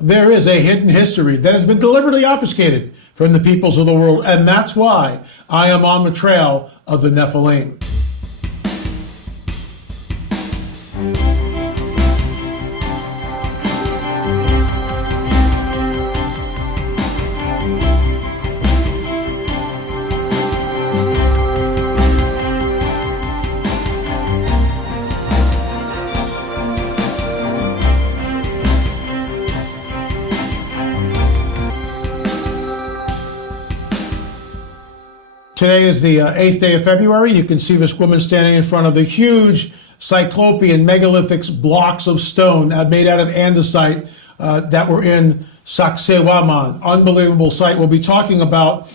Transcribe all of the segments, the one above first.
There is a hidden history that has been deliberately obfuscated from the peoples of the world, and that's why I am on the trail of the Nephilim. Today is the 8th day of February. You can see this woman standing in front of the huge cyclopean megalithic blocks of stone made out of andesite that were in Sacsayhuaman. Unbelievable sight. We'll be talking about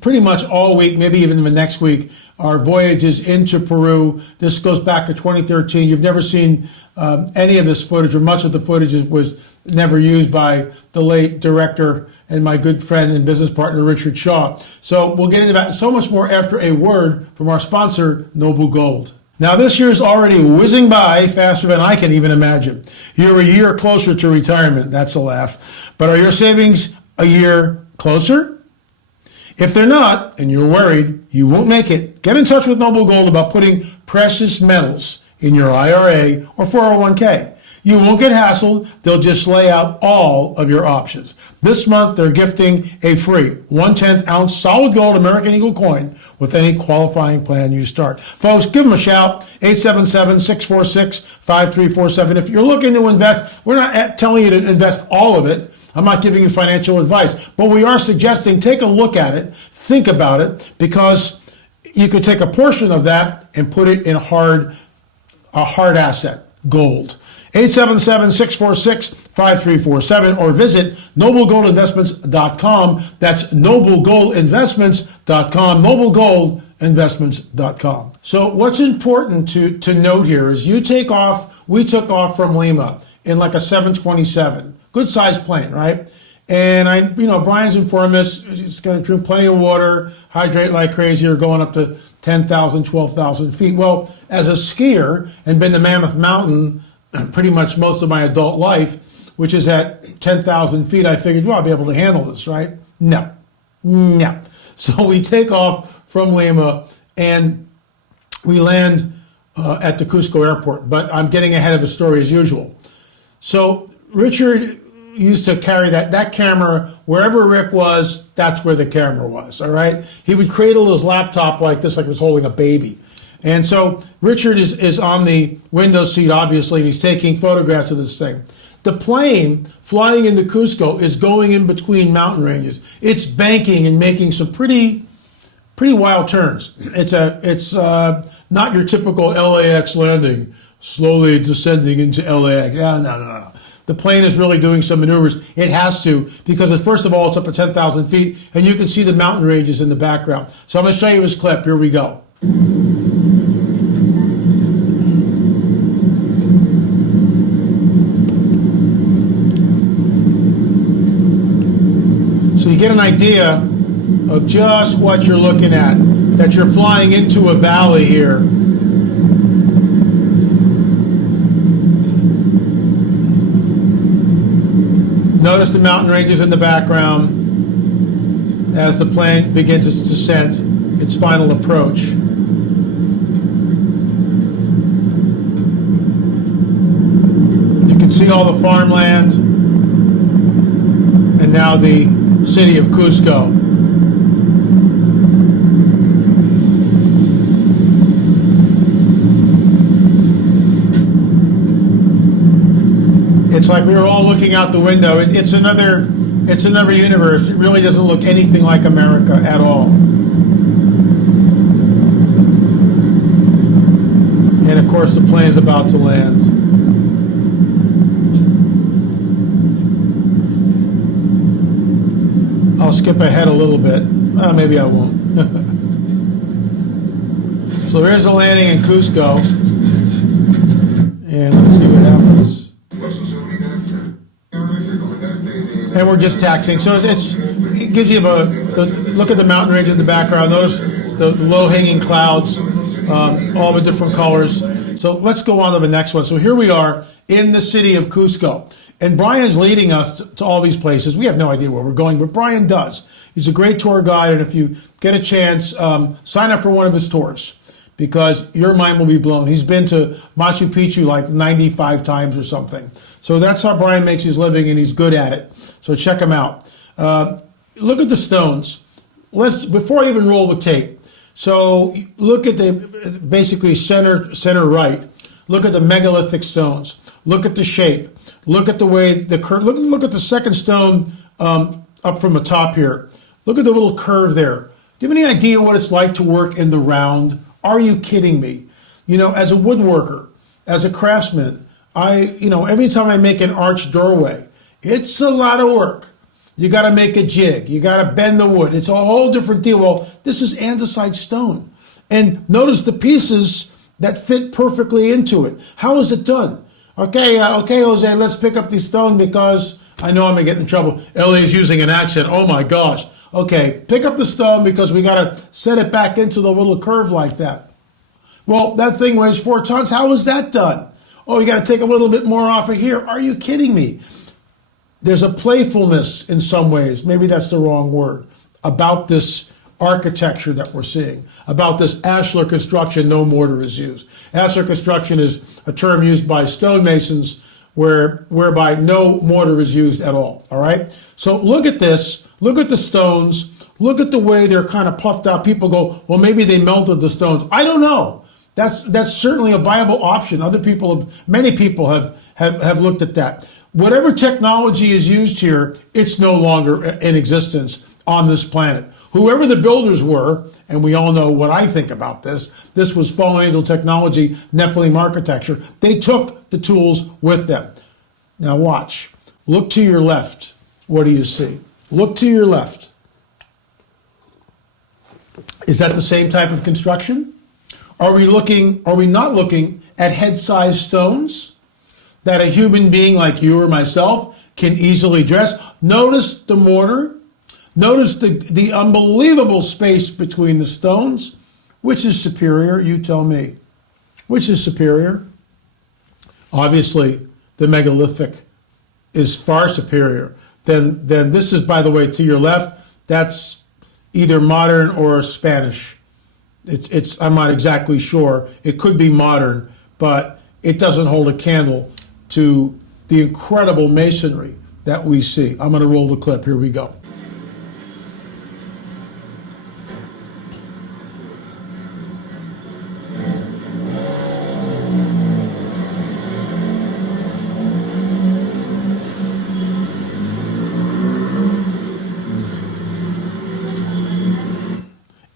pretty much all week, maybe even the next week, our voyages into Peru. This goes back to 2013. You've never seen any of this footage, or much of the footage was never used by the late director and my good friend and business partner, Richard Shaw. So we'll get into that and so much more after a word from our sponsor, Noble Gold. Now, this year is already whizzing by faster than I can even imagine. You're a year closer to retirement. That's a laugh. But are your savings a year closer? If they're not, and you're worried you won't make it, get in touch with Noble Gold about putting precious metals in your IRA or 401k. You won't get hassled. They'll just lay out all of your options. This month, they're gifting a free 1/10 ounce solid gold American Eagle coin with any qualifying plan you start. Folks, give them a shout, 877-646-5347. If you're looking to invest, we're not telling you to invest all of it. I'm not giving you financial advice, but we are suggesting take a look at it, think about it, because you could take a portion of that and put it in a hard asset, gold. 877-646-5347 or visit noblegoldinvestments.com. That's noblegoldinvestments.com, noblegoldinvestments.com. So what's important to note here is we took off from Lima in like a 727, good sized plane, right? And Brian's informed us, he's going to drink plenty of water, hydrate like crazy, or going up to 10,000, 12,000 feet. Well, as a skier and been to Mammoth Mountain pretty much most of my adult life, which is at 10,000 feet, I figured, well, I'll be able to handle this, right? No. So we take off from Lima and we land at the CUZCO airport, but I'm getting ahead of the story as usual. So Richard used to carry that camera wherever Rick was, that's where the camera was, all right? He would cradle his laptop like this, like he was holding a baby. And so Richard is on the window seat, obviously, and he's taking photographs of this thing. The plane flying into Cuzco is going in between mountain ranges. It's banking and making some pretty wild turns. It's not your typical LAX landing, slowly descending into LAX. No. The plane is really doing some maneuvers. It has to, because first of all, it's up at 10,000 feet, and you can see the mountain ranges in the background. So I'm going to show you his clip. Here we go. So you get an idea of just what you're looking at, that you're flying into a valley here. Notice the mountain ranges in the background as the plane begins its descent, its final approach. You can see all the farmland and now the city of Cuzco. It's like we were all looking out the window. It's another universe. It really doesn't look anything like America at all. And of course, the plane is about to land. I'll skip ahead a little bit. Maybe I won't. So there's the landing in Cuzco. And let's see what happens. And we're just taxiing. So it gives you look at the mountain range in the background. Notice the low-hanging clouds, all the different colors. So let's go on to the next one. So here we are in the city of Cuzco. And Brian's leading us to all these places. We have no idea where we're going, but Brian does. He's a great tour guide, and if you get a chance, sign up for one of his tours because your mind will be blown. He's been to Machu Picchu like 95 times or something. So that's how Brian makes his living, and he's good at it. So check him out. Look at the stones. Before I even roll the tape. So look at the basically center right. Look at the megalithic stones. Look at the shape. Look at the way the curve. Look at the second stone up from the top here. Look at the little curve there. Do you have any idea what it's like to work in the round? Are you kidding me? You know, as a woodworker, as a craftsman, every time I make an arched doorway, it's a lot of work. You got to make a jig. You got to bend the wood. It's a whole different deal. Well, this is andesite stone. And notice the pieces that fit perfectly into it. How is it done? Okay, Jose, let's pick up the stone because I know I'm going to get in trouble. Ellie's using an accent. Oh, my gosh. Okay, pick up the stone because we got to set it back into the little curve like that. Well, that thing weighs 4 tons. How is that done? Oh, you got to take a little bit more off of here. Are you kidding me? There's a playfulness in some ways, maybe that's the wrong word, about this architecture that we're seeing, about this ashlar construction, no mortar is used. Ashlar construction is a term used by stonemasons whereby no mortar is used at all right? So look at this, look at the stones, look at the way they're kind of puffed out. People go, well, maybe they melted the stones. I don't know. That's certainly a viable option. Many people have looked at that. Whatever technology is used here, it's no longer in existence on this planet. Whoever the builders were, and we all know what I think about this was fallen angel technology, Nephilim architecture. They took the tools with them. Now watch. Look to your left. What do you see? Look to your left. Is that the same type of construction? Are we not looking at head-sized stones that a human being like you or myself can easily dress? Notice the mortar. Notice the unbelievable space between the stones. Which is superior? You tell me. Which is superior? Obviously, the megalithic is far superior. Then this is, by the way, to your left. That's either modern or Spanish. I'm not exactly sure. It could be modern, but it doesn't hold a candle to the incredible masonry that we see. I'm going to roll the clip. Here we go.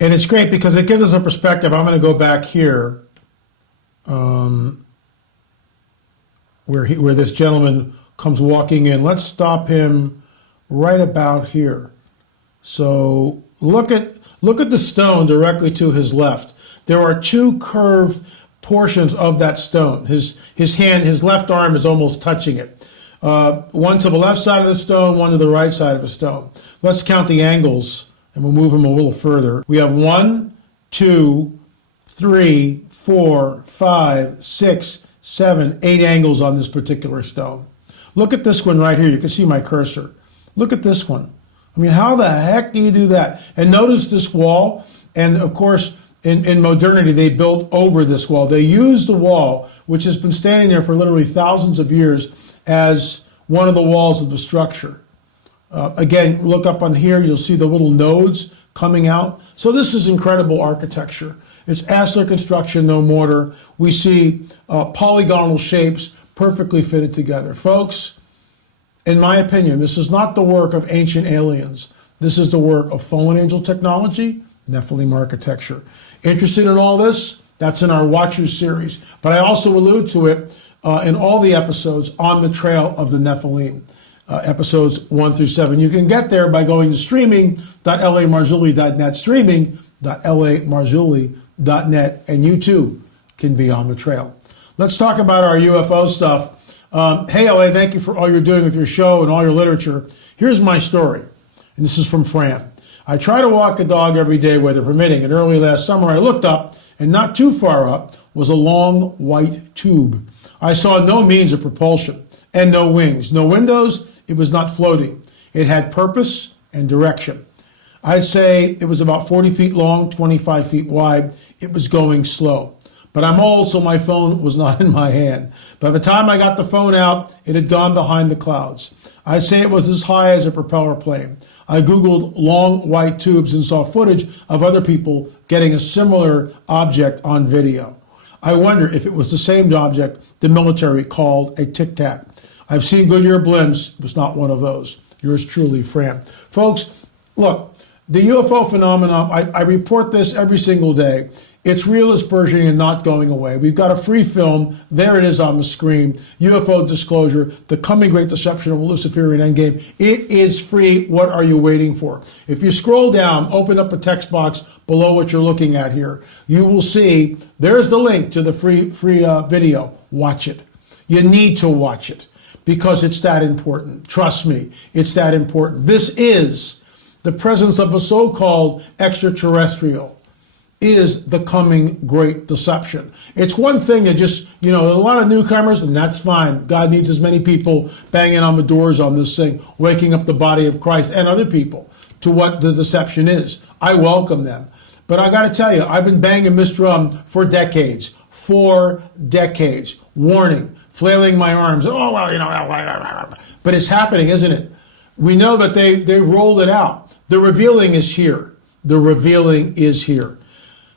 And it's great because it gives us a perspective. I'm going to go back here where this gentleman comes walking in. Let's stop him right about here. So look at the stone directly to his left. There are 2 curved portions of that stone. His left arm is almost touching it. One to the left side of the stone, one to the right side of the stone. Let's count the angles. And we'll move him a little further. We have 1, 2, 3, 4, 5, 6, 7, 8 angles on this particular stone. Look at this one right here. You can see my cursor. Look at this one. I mean, how the heck do you do that? And notice this wall. And of course, in modernity, they built over this wall. They used the wall, which has been standing there for literally thousands of years, as one of the walls of the structure. Again, look up on here, you'll see the little nodes coming out. So this is incredible architecture. It's ashlar construction, no mortar. We see polygonal shapes perfectly fitted together. Folks, in my opinion, this is not the work of ancient aliens. This is the work of fallen angel technology, Nephilim architecture. Interested in all this? That's in our Watchers series. But I also allude to it in all the episodes on the trail of the Nephilim. Episodes 1 through 7. You can get there by going to streaming.lamarzulli.net, streaming.lamarzulli.net, and you too can be on the trail. Let's talk about our UFO stuff. Hey, LA, thank you for all you're doing with your show and all your literature. Here's my story, and this is from Fran. I try to walk a dog every day, weather permitting, and early last summer I looked up, and not too far up was a long white tube. I saw no means of propulsion. and no wings. No windows, it was not floating. It had purpose and direction. I'd say it was about 40 feet long, 25 feet wide. It was going slow. But I'm old, so my phone was not in my hand. By the time I got the phone out, it had gone behind the clouds. I'd say it was as high as a propeller plane. I Googled long white tubes and saw footage of other people getting a similar object on video. I wonder if it was the same object the military called a Tic Tac. I've seen Goodyear blimps. It was not one of those. Yours truly, Fran. Folks, look, the UFO phenomenon, I report this every single day. It's real, it's burgeoning and not going away. We've got a free film. There it is on the screen. UFO Disclosure, The Coming Great Deception of a Luciferian Endgame. It is free. What are you waiting for? If you scroll down, open up a text box below what you're looking at here, you will see there's the link to the free video. Watch it. You need to watch it because it's that important. Trust me, it's that important. This is the presence of a so-called extraterrestrial. Is the coming great deception. It's one thing to just, a lot of newcomers, and that's fine. God needs as many people banging on the doors on this thing, waking up the body of Christ and other people to what the deception is. I welcome them. But I got to tell you, I've been banging this drum for decades. 4 decades. Warning, flailing my arms. Oh, well, but it's happening, isn't it? We know that they've rolled it out. The revealing is here. The revealing is here.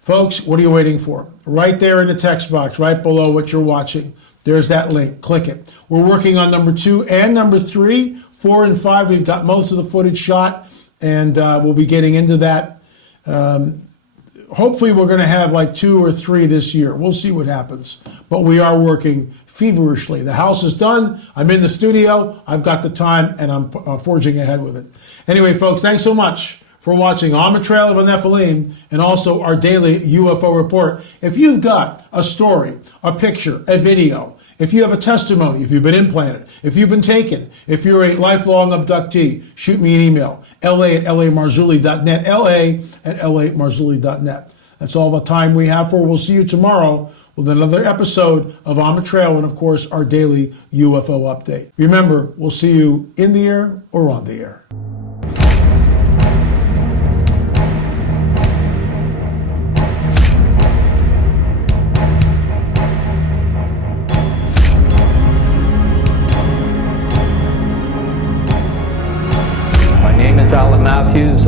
Folks, what are you waiting for? Right there in the text box, right below what you're watching, there's that link. Click it. We're working on number 2 and number 3, 4 and 5. We've got most of the footage shot, and we'll be getting into that. Hopefully, we're going to have like 2 or 3 this year. We'll see what happens. But we are working feverishly. The house is done. I'm in the studio. I've got the time, and I'm forging ahead with it. Anyway, folks, thanks so much for watching On the Trail of a Nephilim and also our daily UFO report. If you've got a story, a picture, a video, if you have a testimony, if you've been implanted, if you've been taken, if you're a lifelong abductee, shoot me an email, la@lamarzulli.net, la@lamarzulli.net. That's all the time we have for. We'll see you tomorrow with another episode of On the Trail and, of course, our daily UFO update. Remember, we'll see you in the air or on the air.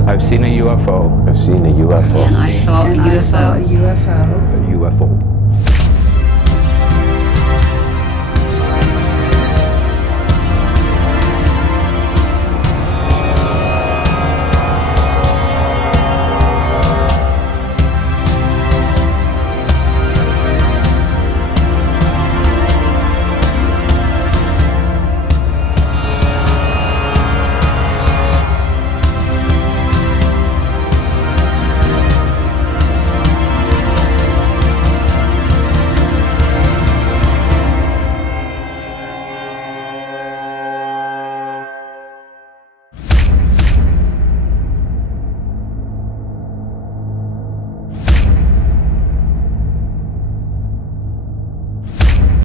I've seen a UFO. I've seen a UFO. And I saw a UFO. A UFO.